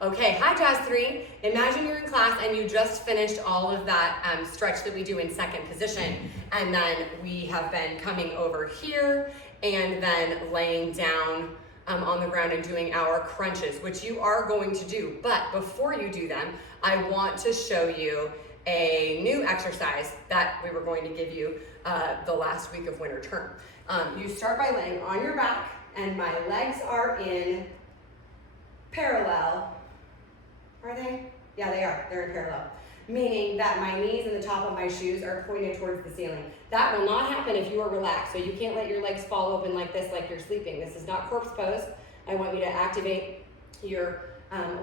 Okay, hi Jazz 3. Imagine you're in class and you just finished all of that stretch that we do in second position, and then we have been coming over here and then laying down on the ground and doing our crunches, which you are going to do. But before you do them, I want to show you a new exercise that we were going to give you the last week of winter term. You start by laying on your back, and my legs are in parallel. Are they? Yeah, they are. They're in parallel. Meaning that my knees and the top of my shoes are pointed towards the ceiling. That will not happen if you are relaxed. So you can't let your legs fall open like this, like you're sleeping. This is not corpse pose. I want you to activate your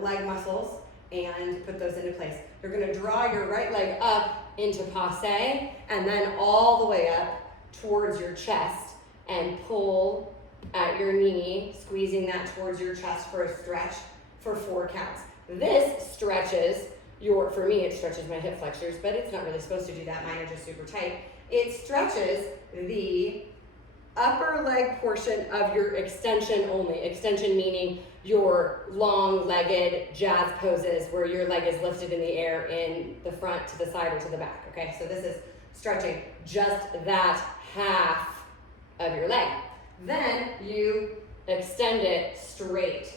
leg muscles and put those into place. You're going to draw your right leg up into passe and then all the way up towards your chest and pull at your knee, squeezing that towards your chest for a stretch for 4 counts. This stretches for me, it stretches my hip flexors, but it's not really supposed to do that. Mine are just super tight. It stretches the upper leg portion of your extension only. Extension meaning your long-legged jazz poses where your leg is lifted in the air in the front to the side or to the back, okay? So this is stretching just that half of your leg. Then you extend it straight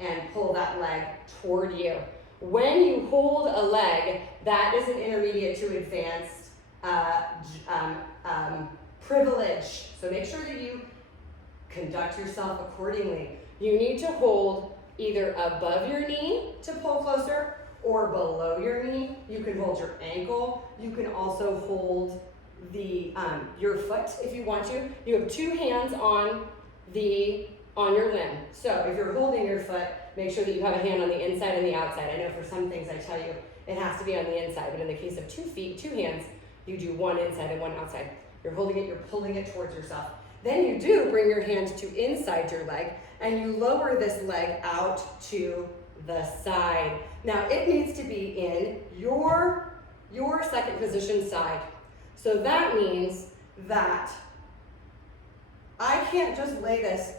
and pull that leg toward you. When you hold a leg, that is an intermediate to advanced privilege. So make sure that you conduct yourself accordingly. You need to hold either above your knee to pull closer or below your knee. You can hold your ankle. You can also hold your foot if you want to. You have 2 hands on your limb. So if you're holding your foot, make sure that you have a hand on the inside and the outside. I know for some things I tell you it has to be on the inside, but in the case of 2 feet, 2 hands, you do 1 inside and 1 outside. You're holding it, you're pulling it towards yourself. Then you do bring your hand to inside your leg and you lower this leg out to the side. Now it needs to be in your second position side. So that means that I can't just lay this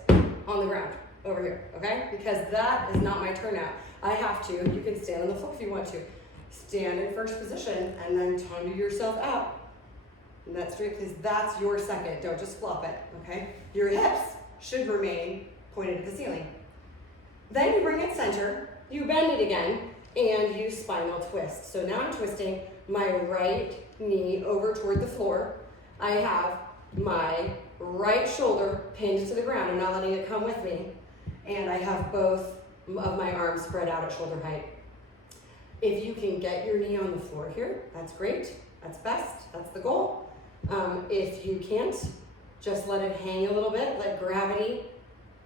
on the ground over here, okay? Because that is not my turnout. I have to, you can stand on the floor if you want to. Stand in first position and then tumble yourself out. And that's straight, please. That's your second. Don't just flop it, okay? Your hips should remain pointed at the ceiling. Then you bring it center, you bend it again, and you spinal twist. So now I'm twisting my right knee over toward the floor. I have my right shoulder pinned to the ground. I'm not letting it come with me. And I have both of my arms spread out at shoulder height. If you can get your knee on the floor here, that's great. That's best. That's the goal. If you can't, just let it hang a little bit. Let gravity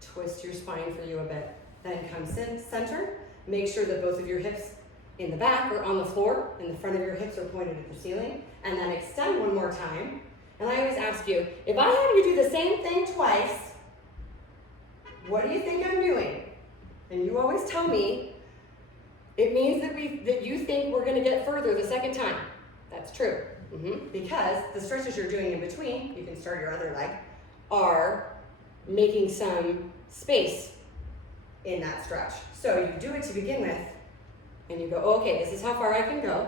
twist your spine for you a bit. Then come center. Make sure that both of your hips in the back or on the floor, and the front of your hips are pointed at the ceiling. And then extend one more time. And I always ask you, if I have you do the same thing twice, what do you think I'm doing? And you always tell me, it means that you think we're gonna get further the second time. That's true. Because the stretches you're doing in between, you can start your other leg, are making some space in that stretch. So you do it to begin with, and you go, okay, this is how far I can go.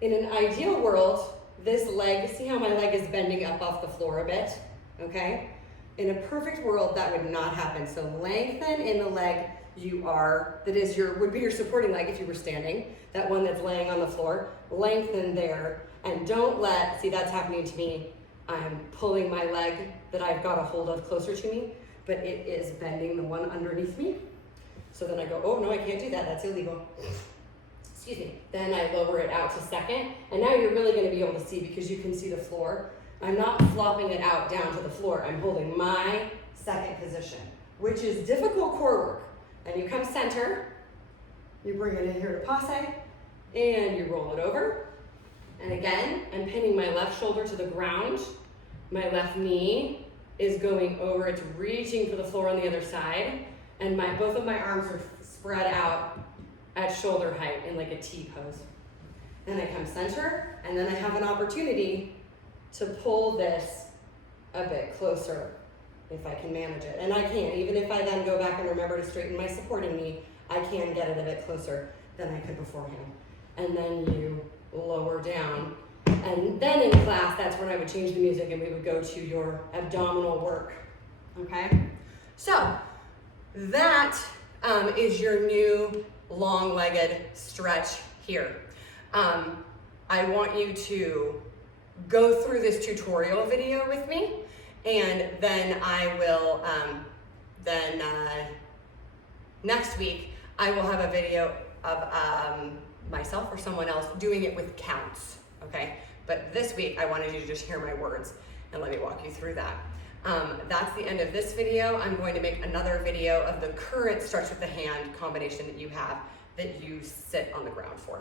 In an ideal world, this leg, see how my leg is bending up off the floor a bit, okay? In a perfect world, that would not happen. So lengthen in the leg would be your supporting leg if you were standing, that one that's laying on the floor, lengthen there, and don't see that's happening to me. I'm pulling my leg that I've got a hold of closer to me, but it is bending the one underneath me. So then I go, oh no, I can't do that, that's illegal. Excuse me. Then I lower it out to second, and now you're really gonna be able to see because you can see the floor. I'm not flopping it out down to the floor. I'm holding my second position, which is difficult core work. And you come center, you bring it in here to passe, and you roll it over. And again, I'm pinning my left shoulder to the ground. My left knee is going over, it's reaching for the floor on the other side. And both of my arms are spread out at shoulder height in like a T pose. Then I come center, and then I have an opportunity to pull this a bit closer if I can manage it. And I can, even if I then go back and remember to straighten my supporting knee, I can get it a bit closer than I could beforehand. And then you lower down. And then in class, that's when I would change the music and we would go to your abdominal work, okay? So that is your new long-legged stretch here. I want you to go through this tutorial video with me, and then I will, next week, I will have a video of myself or someone else doing it with counts, okay? But this week, I wanted you to just hear my words and let me walk you through that. That's the end of this video. I'm going to make another video of the current stretch with the hand combination that you have that you sit on the ground for.